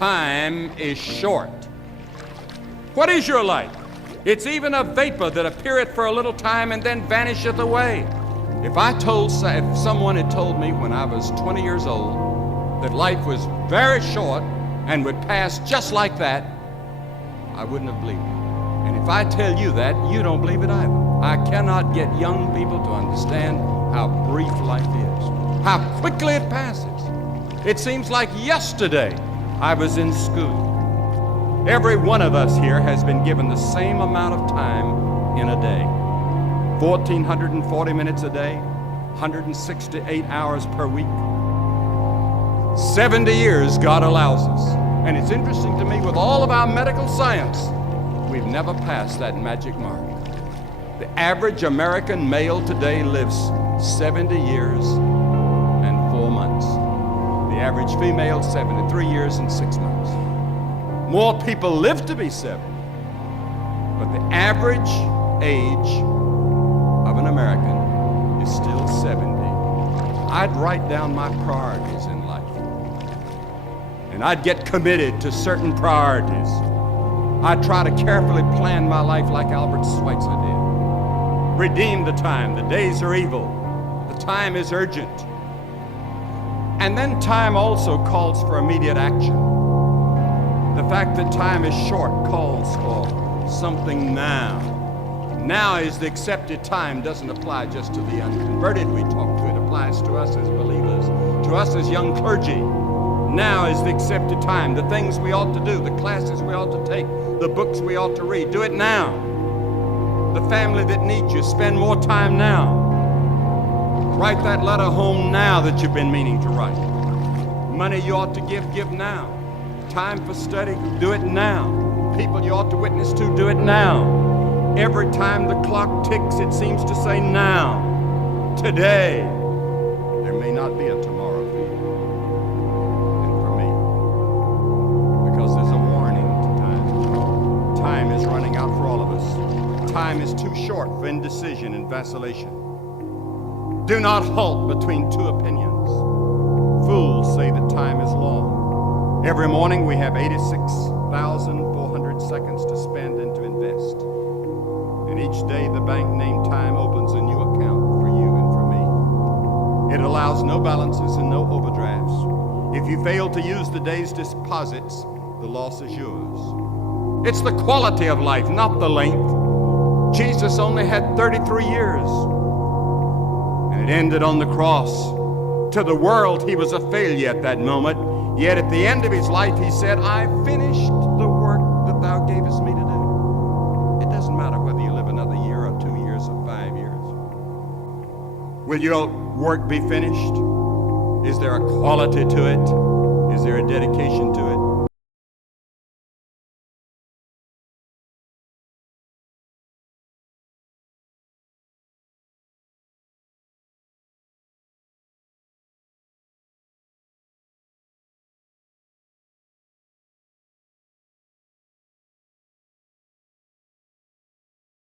time is short. What is your life? It's even a vapor that appeareth for a little time and then vanisheth away. If someone had told me when I was 20 years old that life was very short and would pass just like that, I wouldn't have believed it. And if I tell you that, you don't believe it either. I cannot get young people to understand how brief life is, how quickly it passes. It seems like yesterday I was in school. Every one of us here has been given the same amount of time in a day. 1,440 minutes a day, 168 hours per week. 70 years God allows us. And it's interesting to me, with all of our medical science, we've never passed that magic mark. The average American male today lives 70 years and 4 months. The average female, 73 years and 6 months. More people live to be 70, but the average age of an American is still 70. I'd write down my priorities in life, and I'd get committed to certain priorities. I'd try to carefully plan my life like Albert Schweitzer did. Redeem the time. The days are evil. The time is urgent. And then time also calls for immediate action. The fact that time is short calls for something now. Now is the accepted time. Doesn't apply just to the unconverted we talk to. It applies to us as believers, to us as young clergy. Now is the accepted time. The things we ought to do, the classes we ought to take, the books we ought to read, do it now. The family that needs you, spend more time now. Write that letter home now that you've been meaning to write. Money you ought to give now. Time for study, do it now. People you ought to witness to, do it now. Every time the clock ticks, it seems to say now. Today. There may not be a tomorrow for you and for me, because there's a warning to time. Time is running out for all of us. Time is too short for indecision and vacillation. Do not halt between two opinions. Fools say that time is long. Every morning we have 86,400 seconds to spend and to invest. And each day the bank named time opens a new account for you and for me. It allows no balances and no overdrafts. If you fail to use the day's deposits, the loss is yours. It's the quality of life, not the length. Jesus only had 33 years, and it ended on the cross. To the world, he was a failure at that moment. Yet at the end of his life, he said, I finished the work that thou gavest me to do. It doesn't matter whether you live another year or 2 years or 5 years. Will your work be finished? Is there a quality to it? Is there a dedication to it?